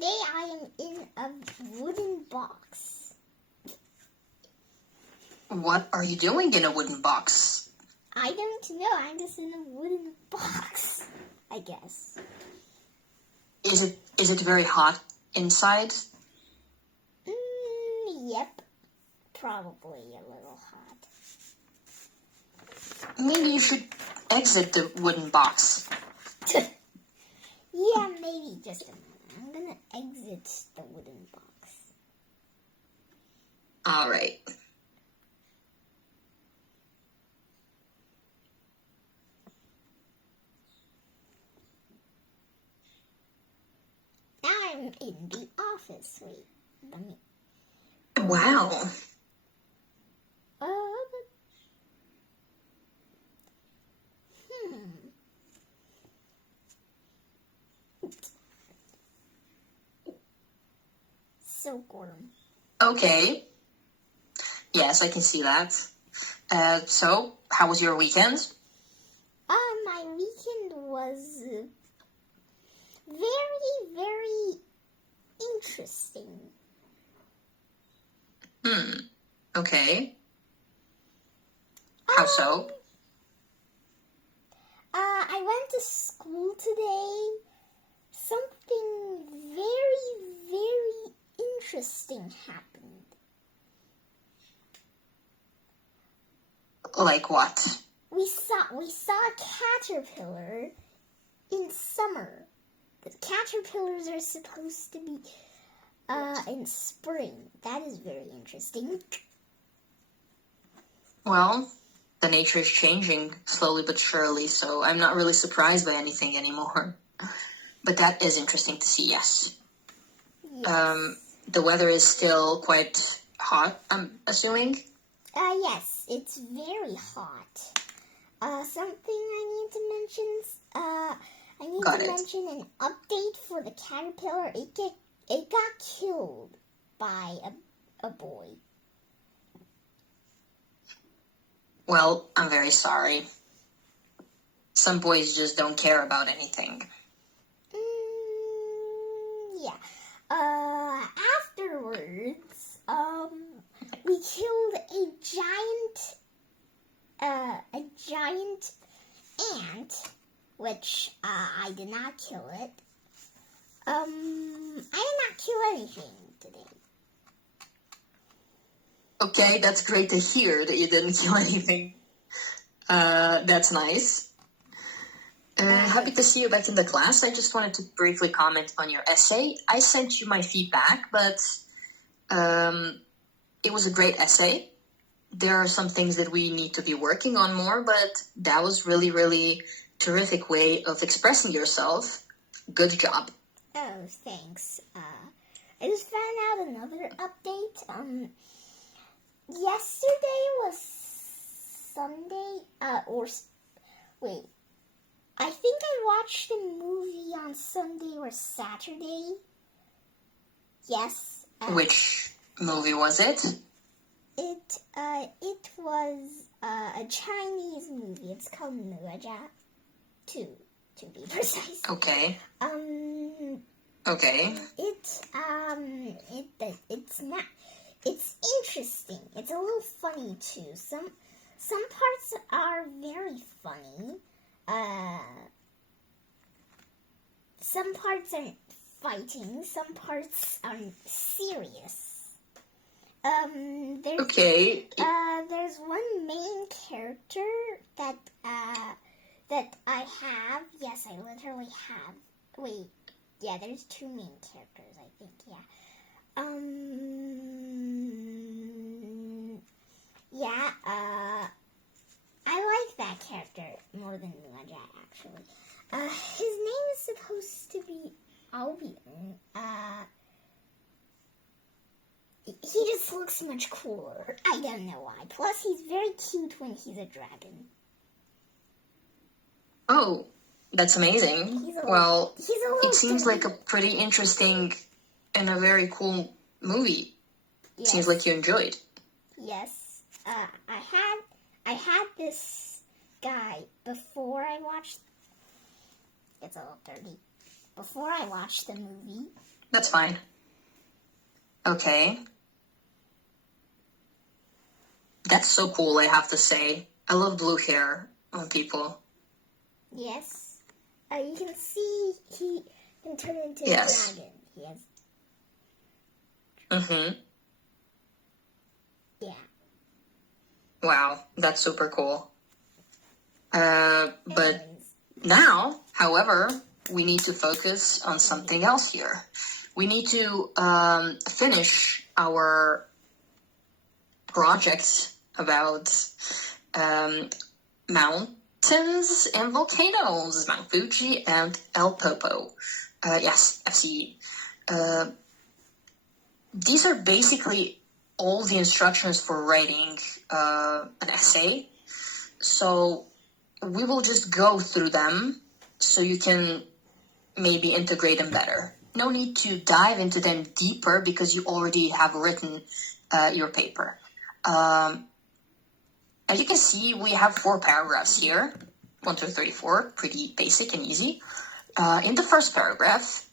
today I am in a wooden box. What are you doing in a wooden box? I don't know. I'm just in a wooden box, I guess. Is it very hot inside? Yep. Probably a little hot. Maybe you should exit the wooden box. Yeah, maybe just a minute. I'm gonna exit the wooden box. All right. Now I'm in the office. Wait, let me. Wow. So warm. Okay. Yes, I can see that. So, how was your weekend? My weekend was very, very interesting. Okay. How so? I went to school today. Something very, very interesting happened. Like what? We saw a caterpillar in summer. The caterpillars are supposed to be in spring. That is very interesting. Well, the nature is changing slowly but surely, so I'm not really surprised by anything anymore. But that is interesting to see, yes. Yes. The weather is still quite hot, I'm assuming? Yes, it's very hot. Something I need to mention. I need Got to it. mention an update for the caterpillar. It got killed by a boy. Well, I'm very sorry. Some boys just don't care about anything. Yeah. Afterwards, we killed a giant ant, which I did not kill it. I did not kill anything today. Okay, that's great to hear that you didn't kill anything. That's nice. Happy to see you back in the class. I just wanted to briefly comment on your essay. I sent you my feedback, but it was a great essay. There are some things that we need to be working on more, but that was really, really terrific way of expressing yourself. Good job. Oh, thanks. I just found out another update. Yesterday was Sunday, wait. I think I watched a movie on Sunday or Saturday. Yes. Which movie was it? It was a Chinese movie. It's called Naja 2, to be precise. Okay. Okay. It's interesting. It's a little funny too. Some parts are very funny. Some parts are fighting. Some parts are serious. There's one main character that I have. Yes, I literally have. Wait, yeah, there's two main characters, I think, yeah. I like that character more than Naja, actually. His name is supposed to be Albion. He just looks much cooler. I don't know why. Plus, he's very cute when he's a dragon. Oh, that's amazing. It seems like a pretty interesting and a very cool movie. Yes. Seems like you enjoyed. Yes. I had this guy before I watched... It's a little dirty. Before I watched the movie, that's fine. Okay. That's so cool, I have to say. I love blue hair on people. Yes. You can see he can turn into Yes. a dragon. He has. Mm-hmm. Yeah. Wow, that's super cool. But Anyways, now, however, we need to focus on something else here. We need to finish our project about mountains and volcanoes, Mount Fuji and El Popo. Yes, FCE. These are basically all the instructions for writing an essay. So we will just go through them so you can maybe integrate them better. No need to dive into them deeper because you already have written your paper. As you can see, we have 4 paragraphs here, 1 to 34, pretty basic and easy. In the first paragraph,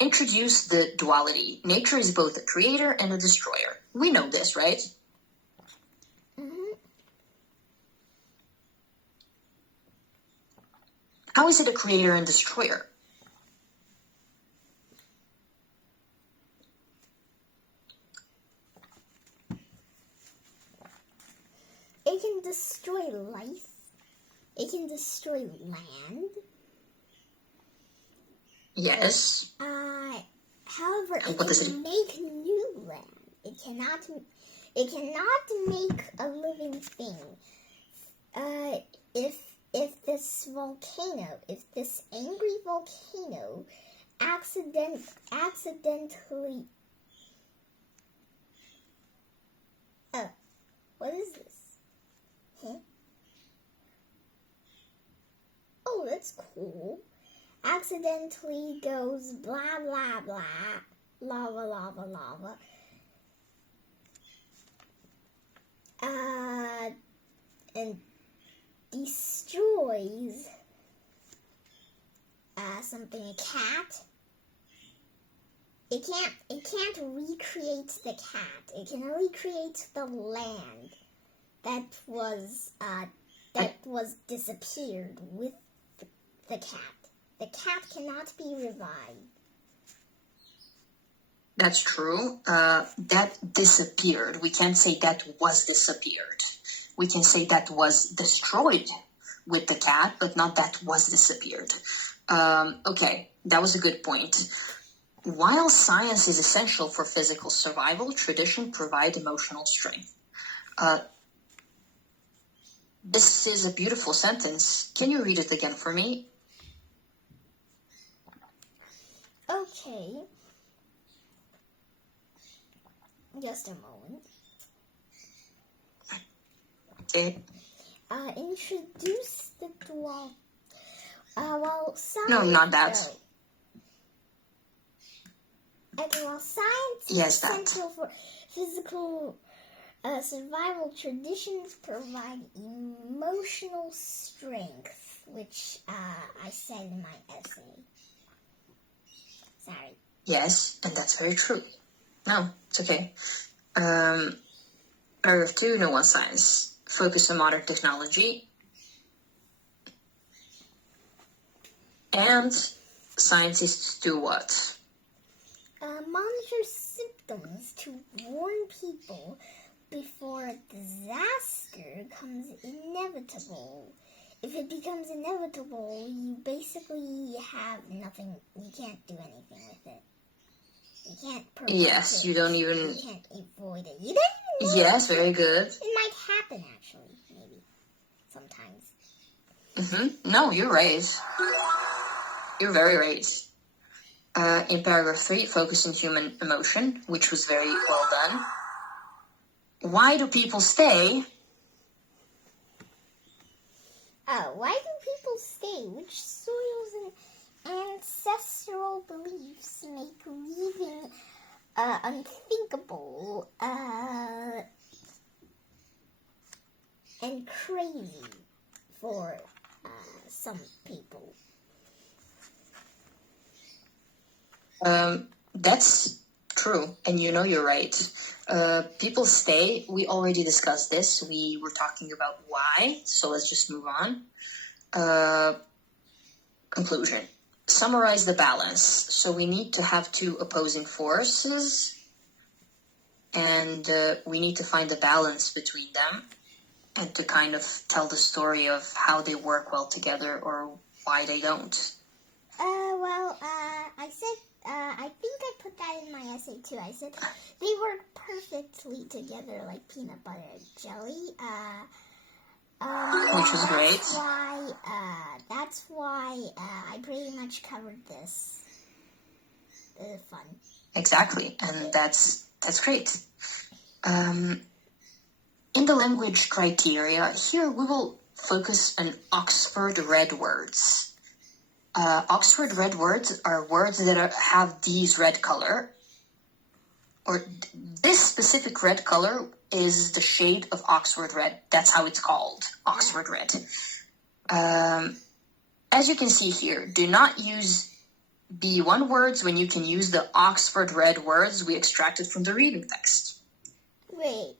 introduce the duality. Nature is both a creator and a destroyer. We know this, right? mm-hmm. How is it a creator and destroyer? It can destroy life. It can destroy land. Yes. However, And it what does can make new land. It cannot make a living thing. If this angry volcano accidentally what is this? Huh? Oh, that's cool. Accidentally goes blah blah blah, lava lava lava. And destroys something, a cat. It can't recreate the cat. It can recreate the land that was disappeared with the cat. The cat cannot be revived. That's true. That disappeared. We can't say that was disappeared. We can say that was destroyed with the cat, but not that was disappeared. Okay, that was a good point. While science is essential for physical survival, tradition provides emotional strength. This is a beautiful sentence. Can you read it again for me? Okay. Just a moment. Okay. Introduce the dual. While science. No, not that. Okay, while science is essential for physical survival, traditions provide emotional strength, which I said in my essay. Sorry. Yes, and that's very true. No, it's okay. Paragraph 2, no one science. Focus on modern technology. And scientists do what? Monitor symptoms to warn people before a disaster becomes inevitable. If it becomes inevitable, you basically have nothing. You can't do anything with it. You can't prevent Yes, it. you don't even. You can't avoid it. You don't even know. Yes, very good. It might happen, actually, maybe sometimes. No, you're right. You're very right. In paragraph 3, focus on human emotion, which was very well done. Why do people stay? Why do people stay? Which soils and ancestral beliefs make leaving unthinkable and crazy for some people? That's true, and you know you're right. People stay. We already discussed this. We were talking about why, so let's just move on. Conclusion. Summarize the balance. So we need to have two opposing forces, and we need to find a balance between them, and to kind of tell the story of how they work well together or why they don't. I said, I think I put that in my essay too. I said they work perfectly together like peanut butter and jelly. Which is great. That's why I pretty much covered this. Fun. Exactly, and that's great. In the language criteria, here we will focus on Oxford red words. Oxford red words are words that have these red color, or this specific red color is the shade of Oxford red. That's how it's called, Oxford red. As you can see here, do not use B1 words when you can use the Oxford red words we extracted from the reading text. Wait.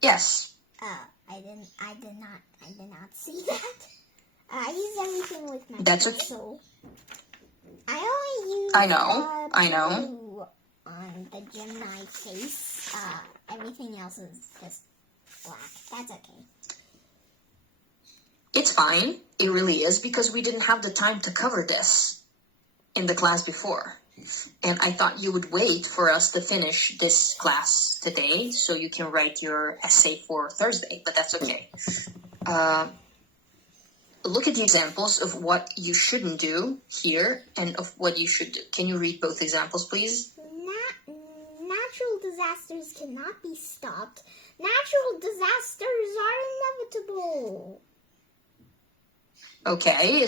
Yes. Oh, I did not see that. I use everything with my That's pencil. I only use I know. blue on the Gemini face. Everything else is just black. That's okay. It's fine. It really is, because we didn't have the time to cover this in the class before. And I thought you would wait for us to finish this class today so you can write your essay for Thursday, but that's okay. Look at the examples of what you shouldn't do here and of what you should do. Can you read both examples, please? Natural disasters cannot be stopped. Natural disasters are inevitable. Okay.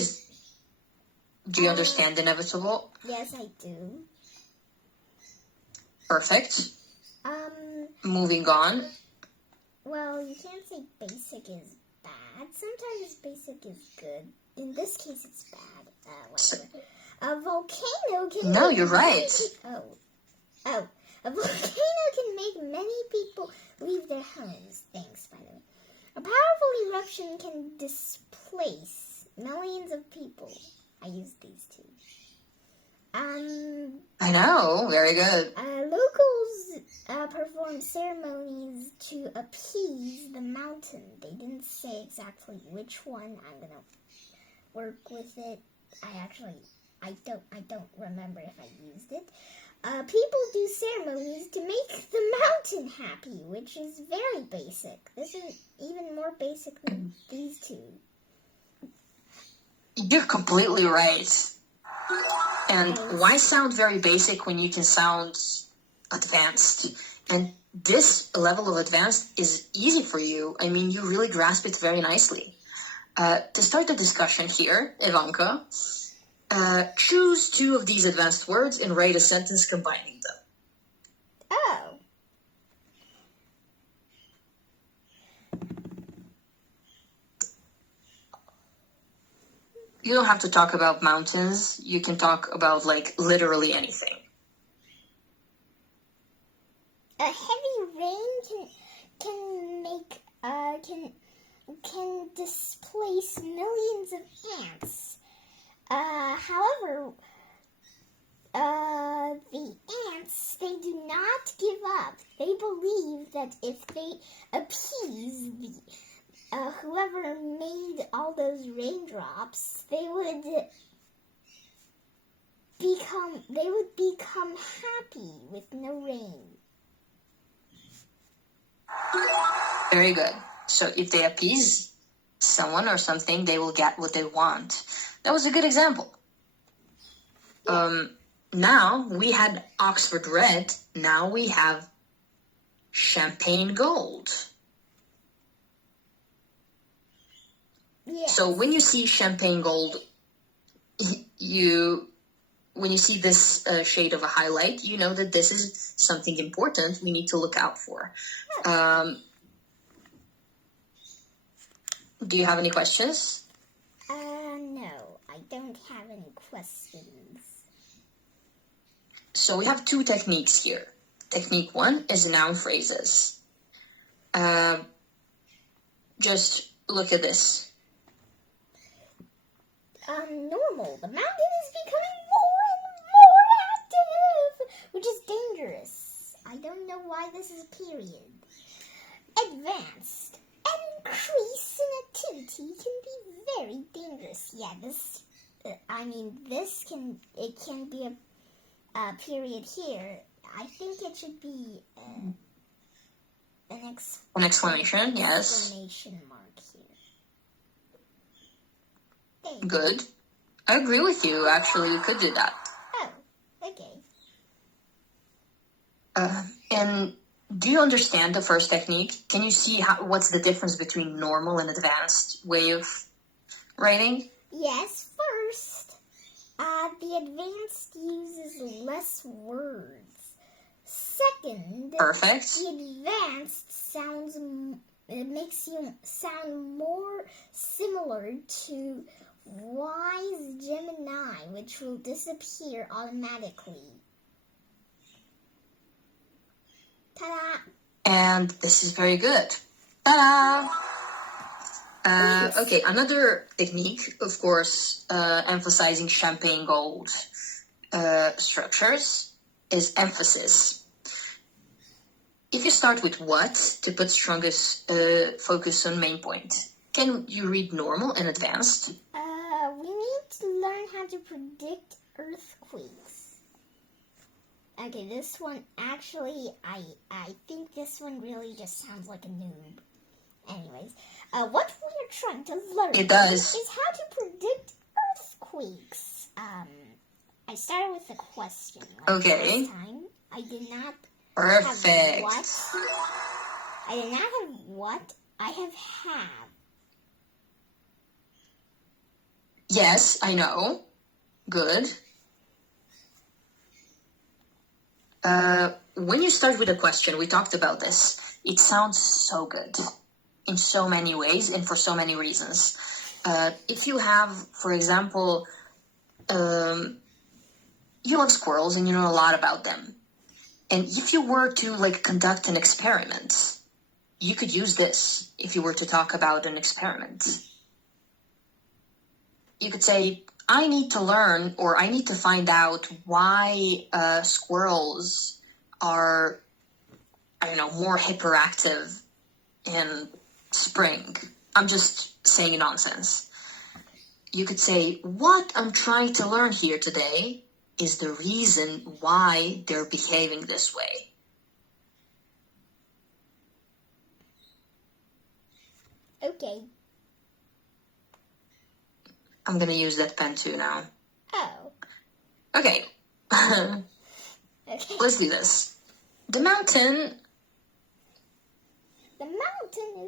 Do you understand inevitable? Yes, I do. Perfect. Moving on. Well, you can't say basic is bad. Sometimes basic is good. In this case, it's bad. Whatever. A volcano can... No, you're right. A volcano can make many people leave their homes. Thanks, by the way. A powerful eruption can displace millions of people. I used these two. I know. Very good. Locals perform ceremonies to appease the mountain. They didn't say exactly which one. I'm gonna work with it. I don't remember if I used it. People do ceremonies to make the mountain happy, which is very basic. This is even more basic than these two. You're completely right. And why sound very basic when you can sound advanced? And this level of advanced is easy for you. I mean, you really grasp it very nicely. To start the discussion here, Ivanka, choose two of these advanced words and write a sentence combining them. Oh. You don't have to talk about mountains. You can talk about, like, literally anything. A heavy rain can displace millions of ants. However, the ants, they do not give up. They believe that if they appease whoever made all those raindrops, they would become happy with no rain. Very good. So if they appease someone or something, they will get what they want. That was a good example. Now we had Oxford red. Now we have champagne gold. Yes. So when you see champagne gold, when you see this shade of a highlight, you know that this is something important we need to look out for. Do you have any questions? No, I I don't have any questions. So we have two techniques here. Technique 1 is noun phrases. Just look at this. Normal. The mountain is becoming more and more active, which is dangerous. I don't know why this is period. Advanced. An increase in activity can be very dangerous. Yeah, this can be a period here. I think it should be an exclamation, yes. Exclamation mark here. Good. I agree with you. Actually, you could do that. Oh, okay. And do you understand the first technique? Can you see what's the difference between normal and advanced way of writing? Yes, first, the advanced uses less words. Second, Perfect. The advanced makes you sound more similar to Wise Gemini, which will disappear automatically. Ta-da! And this is very good. Ta-da! Yes. Okay, another technique, of course, emphasizing champagne gold structures is emphasis. If you start with what to put strongest focus on main point, can you read normal and advanced? We need to learn how to predict earthquakes. Okay, this one actually, I think this one really just sounds like a noob. Anyways, what we're trying to learn is how to predict earthquakes. I started with a question. Okay. Last time. I did not Perfect. have what. I did not have what. I have. Yes, I know. Good. When you start with a question, we talked about this. It sounds so good in so many ways and for so many reasons. If you have, for example, you love squirrels and you know a lot about them. And if you were to conduct an experiment, you could use this if you were to talk about an experiment. You could say, I need to learn or I need to find out why squirrels are, more hyperactive in spring. I'm just saying nonsense. You could say, what I'm trying to learn here today is the reason why they're behaving this way. Okay. I'm going to use that pen too now. Oh. Okay. Okay. Let's do this. The mountain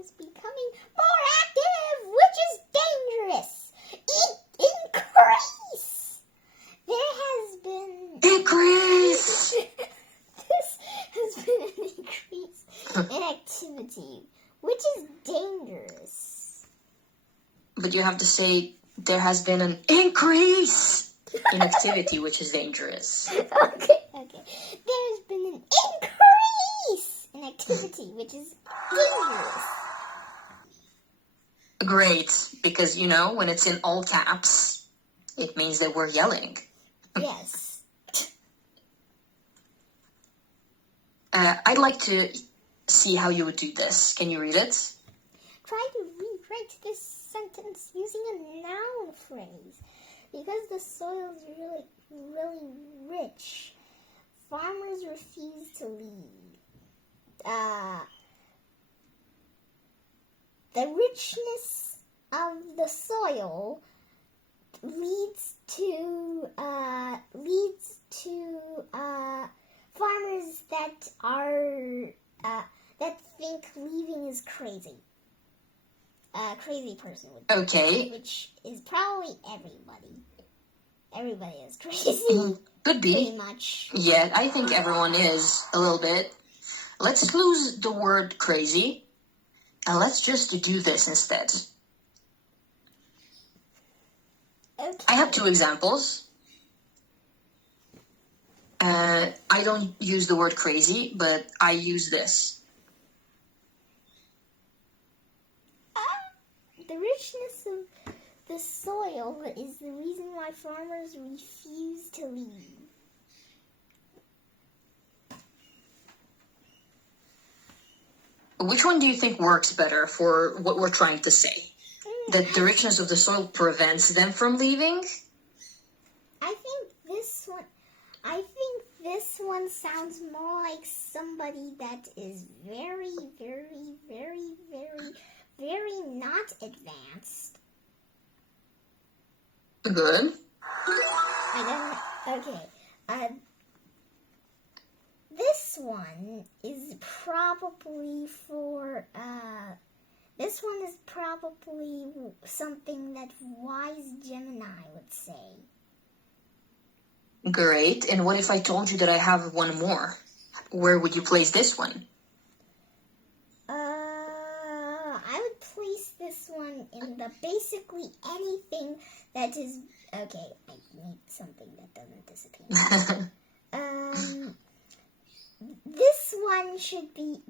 is becoming more active, which is dangerous. Increase. There has been... Increase! This has been an increase in activity, which is dangerous. But you have to say, there has been an increase in activity, which is dangerous. Okay. There's been an increase in activity, which is dangerous. Great, because, when it's in all caps, it means that we're yelling. Yes. I'd like to see how you would do this. Can you read it? Try to rewrite this sentence using a noun phrase. Because the soil is really, really rich, farmers refuse to leave. The richness of the soil leads to farmers that think leaving is crazy. A crazy person would do. Okay. Which is probably everybody. Everybody is crazy. Could be. Pretty much. Yeah, I think everyone is a little bit. Let's lose the word crazy, and let's just do this instead. Okay. I have two examples. I don't use the word crazy, but I use this. The richness of the soil is the reason why farmers refuse to leave. Which one do you think works better for what we're trying to say? That the richness of the soil prevents them from leaving? I think this one sounds more like somebody that is very, very, very, very, very not advanced. Good. I don't. Okay. This one is probably for. This one is probably something that wise Gemini would say. Great. And what if I told you that I have one more? Where would you place this one? I would place this one in the basically anything that is. Okay, I need something that doesn't disappear. This one should be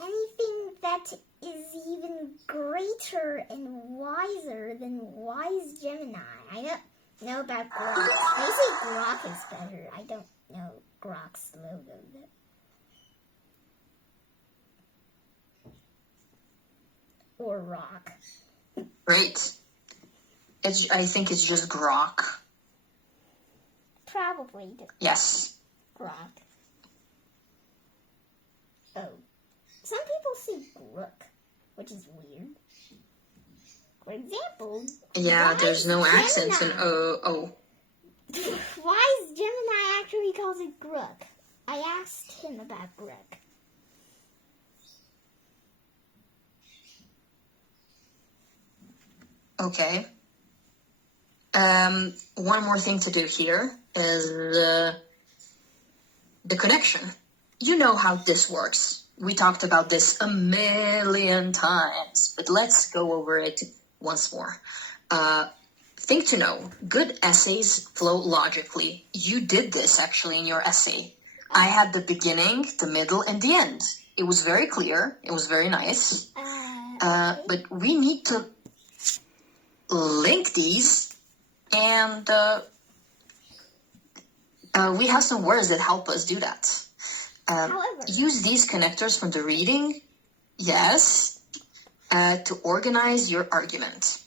anything that is even greater and wiser than wise Gemini. I don't know about Grok. They say Grok is better. I don't know Grok's logo though. Or Rock. Great. I think it's just Grok. Probably Yes. Grok. Oh. Some people say Grook, which is weird. For example, Yeah, wise there's no Gemini. accents in oh. Wise Gemini actually calls it Grook. I asked him about Grook. Okay. One more thing to do here is the connection. You know how this works. We talked about this a million times, but let's go over it once more. Thing to know, good essays flow logically. You did this actually in your essay. I had the beginning, the middle, and the end. It was very clear. It was very nice. Okay. But we need to link these, and we have some words that help us do that. However, Use these connectors from the reading, yes, to organize your argument.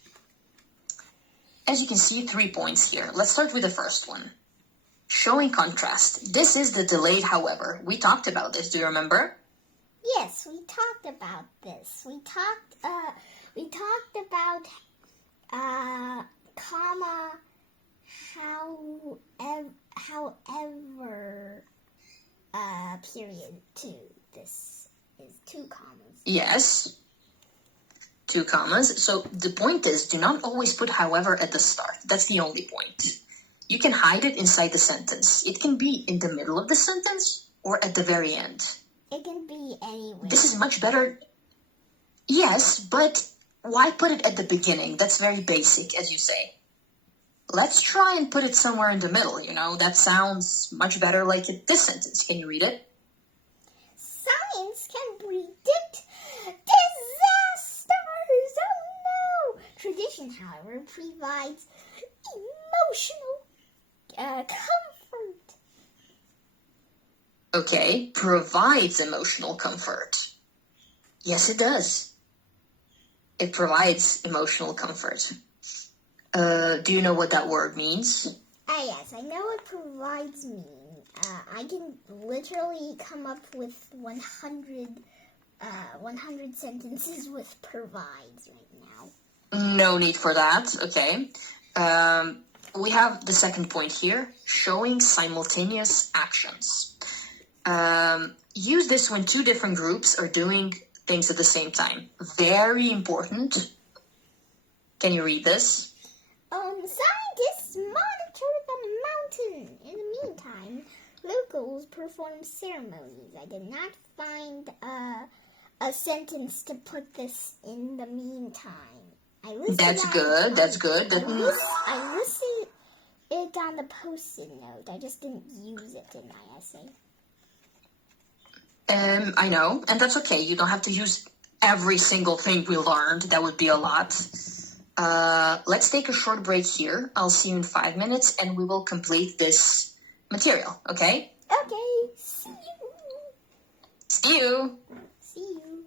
As you can see, 3 points here. Let's start with the first one. Showing contrast. This is the delayed however. We talked about this, do you remember? yes, we talked about this. We talked about comma, however, period 2. This is 2 commas. Yes. 2 commas. So the point is, do not always put however at the start. That's the only point. You can hide it inside the sentence. It can be in the middle of the sentence or at the very end. It can be anywhere. This is much better. Yes, but why put it at the beginning? That's very basic, as you say. Let's try and put it somewhere in the middle, That sounds much better like this sentence. Can you read it? Science can predict disasters. Oh no! Tradition, however, provides emotional comfort. Okay, provides emotional comfort. Yes, it does. It provides emotional comfort. Do you know what that word means? Yes, I know what provides mean. I can literally come up with 100 sentences with provides right now. No need for that. Okay. We have the second point here, showing simultaneous actions. Use this when 2 different groups are doing things at the same time. Very important. Can you read this? Scientists monitor the mountain. In the meantime, locals perform ceremonies. I did not find a sentence to put this in the meantime. I listed That's that- good. That's good. I listed it on the post-it note. I just didn't use it in my essay. I know, and that's okay. You don't have to use every single thing we learned. That would be a lot. Let's take a short break here. I'll see you in 5 minutes, and we will complete this material, okay? Okay, see you. See you! See you.